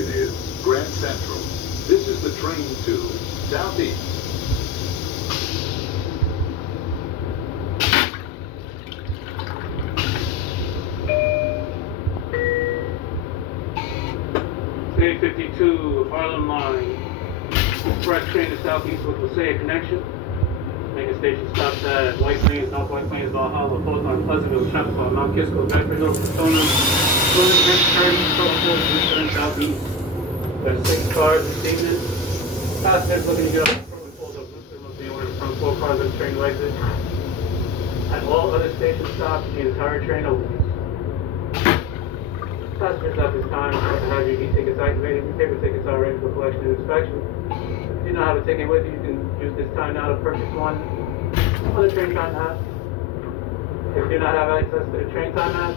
station is Grand Central. This is the train to Southeast. Train 52, Harlem Line. Express train to Southeast with Wasaya connection. Making station stops at White Plains, North White Plains, Valhalla, both on Pleasantville, Chappaqua, Mount Kisco, Bedford Hills, Stoneham, Golden Gate, Curtis, Southport, Eastern, and Southeast. There's 6 cars this evening. Passengers looking to get off the front with pulled up rooster must be ordered from 4 cars on train to exit. At all other station stops, the entire train opens. Passengers at this time must have your e-tickets activated. Your paper tickets are ready for collection and inspection. If you don't have a ticket with you, you can use this time now to purchase one on the train time app. If you do not have access to the train time app,